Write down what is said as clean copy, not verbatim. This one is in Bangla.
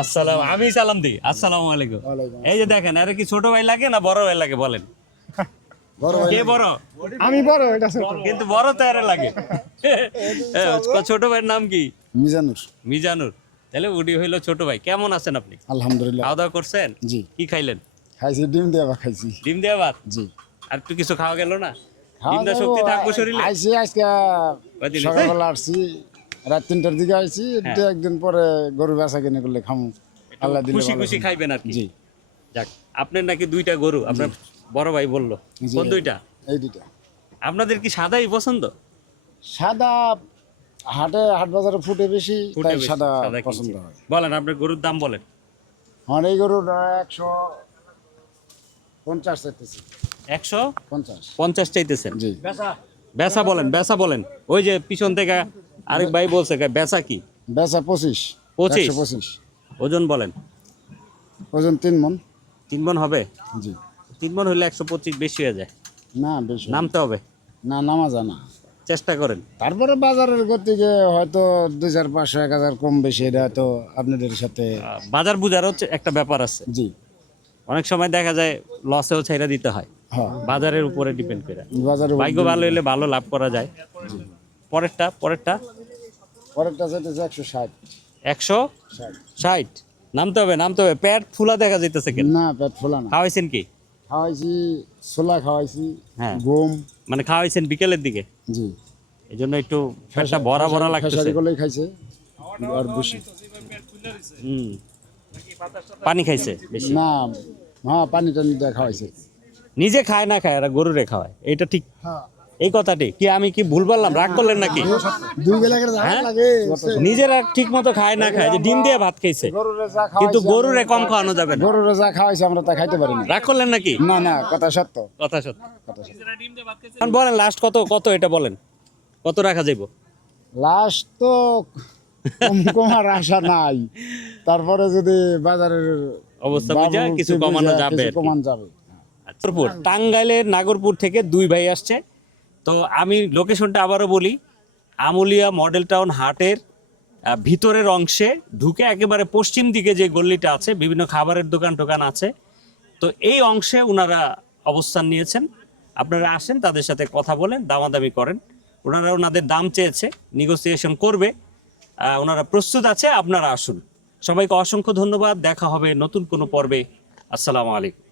আসসালাম, আমি সালাম দিই। আসসালামু আলাইকুম। এই যে দেখেন, আরে কি ছোট ভাই লাগে না বড় ভাই লাগে বলেন? কে বড়? আমি বড়, এটা ছোট। কিন্তু বড় তো আরে লাগে। ছোট ভাইয়ের নাম কি? মিজানুর। মিজানুর। তাহলে উডি হইলো ছোট ভাই। কেমন আছেন আপনি? আলহামদুলিল্লাহ। খাওয়া দাওয়া করছেন? জি। কি খাইলেন? খাইছি ডিম দিয়ে ভাত খাইছি। ডিম দিয়ে ভাত? জি। আর একটু কিছু খাওয়া গেল না? ডিমটা শক্তি থাকবো শরীরে? আইছি আজকে কয়দিন হইছে? সকালবেলা আসছি, রাত 3টার দিকে আইছি। হ্যাঁ। 2-1 দিন পরে গরু বেচা কিনে করলে খামু। আল্লাহ দিলে খুশি ভালো খুশি খামু। খাইবেন আর কি। জি। যাক, আপনার নাকি 2টা গরু, আপনার বড় ভাই বললো। জি। কোন 2টা? এই দুইটা। আপনাদের কি সাদাই পছন্দ? সাদা হাট বাজারে ফুটে বেশি, ফুটে তাই বেশি, সাদা সাদা পছন্দ কিনছে। হয়। বলেন আপনার গরুর দাম বলেন। আমার এই গরুর 150 চাইতেছি। 150 চাইতেছেন? জি। বেচা বলেন, বেচা বলেন। ওই যে পিছন থেকে আরেক ভাই বলছে বেচা কি? বেচা 25। 25? ওজন বলেন। ওজন 3 মণ। 3 মণ হবে? জি। 3 মণ হলে 125 বেশি হয়ে যায়। না বেশি নামতে হবে, না, নামা যায় না। চেষ্টা করেন। তারপরে বাজারের গতিকে হয়তো 2500-1000 কম বেশি, এটা হয়তো আপনাদের সাথে। বাজার বুঝারও একটা ব্যাপার আছে। জি। অনেক সময় দেখা যায় লসেও ছাইরা দিতে হয়, হ্যাঁ, বাজারের উপরে ডিপেন্ড করে। বাজারে ভাগ্য ভালো হলে ভালো লাভ করা যায়। পরেরটা পরেরটা চাইতেছে 160। 160? নামতে হবে, নামতে হবে। পেট ফুলা দেখা যাইতেছে কেন? না, পেট ফোলা না। খাওয়াইছেন কি? খাওয়াইছি ছোলা, খাওয়াইছি হ্যাঁ। গম। মানে খাওয়াইছেন বিকেলের দিকে, জি। এই জন্য একটু পেটটা ভরা ভরা লাগতেছে। খেসারি করলেই খাইছে আর বসি। হুম। পানি খাইছে বেশি? না, হ্যাঁ, পানি টানি দিয়ে খাওয়াইছে। নিজে খায় না খায়, আর গরুরে খাওয়ায়, এটা ঠিক? এই কথাটি কি আমি কি ভুল বললাম? রাগ করলেন নাকি? 2 বেলা করে হ্যাঁ? লাগে। নিজেরা ঠিক মতো খায় না খায়, যে ডিম দিয়ে ভাত খাইছে, গরুরে যা কিন্তু খাওয়াইছি, গরুরে কম খাওয়ানো যাবে না। গরুরে যা খাওয়াইছে আমরা তা খাইতে পারি না। রাগ করলেন নাকি? না না, কথা সত্য। কথা সত্য। কথা সত্য। এখন বলেন লাস্ট কত, কত এটা বলেন, কত রাখা যাইব? লাস্ট তো কমার আশা নাই, তারপরে যদি বাজারের অবস্থা বুঝা কিছু কমানো যাবে আর কি। কমান যাবে। নাগরপুর, টাঙ্গাইলের নাগরপুর থেকে 2 ভাই আসছে। তো আমি লোকেশনটা আবারও বলি, আমুলিয়া মডেল টাউন হাটের ভিতরের অংশে ঢুকে একেবারে পশ্চিম দিকে যে গল্লিটা আছে, বিভিন্ন খাবারের দোকান টোকান আছে, তো এই অংশে ওনারা অবস্থান নিয়েছেন। আপনারা আসেন, তাদের সাথে কথা বলেন, দামাদামি করেন। ওনারা ওনাদের দাম চেয়েছে, নেগোসিয়েশন করবে, ওনারা প্রস্তুত আছে। আপনারা আসুন। সবাইকে অসংখ্য ধন্যবাদ। দেখা হবে নতুন কোনো পর্বে। আসসালামু আলাইকুম।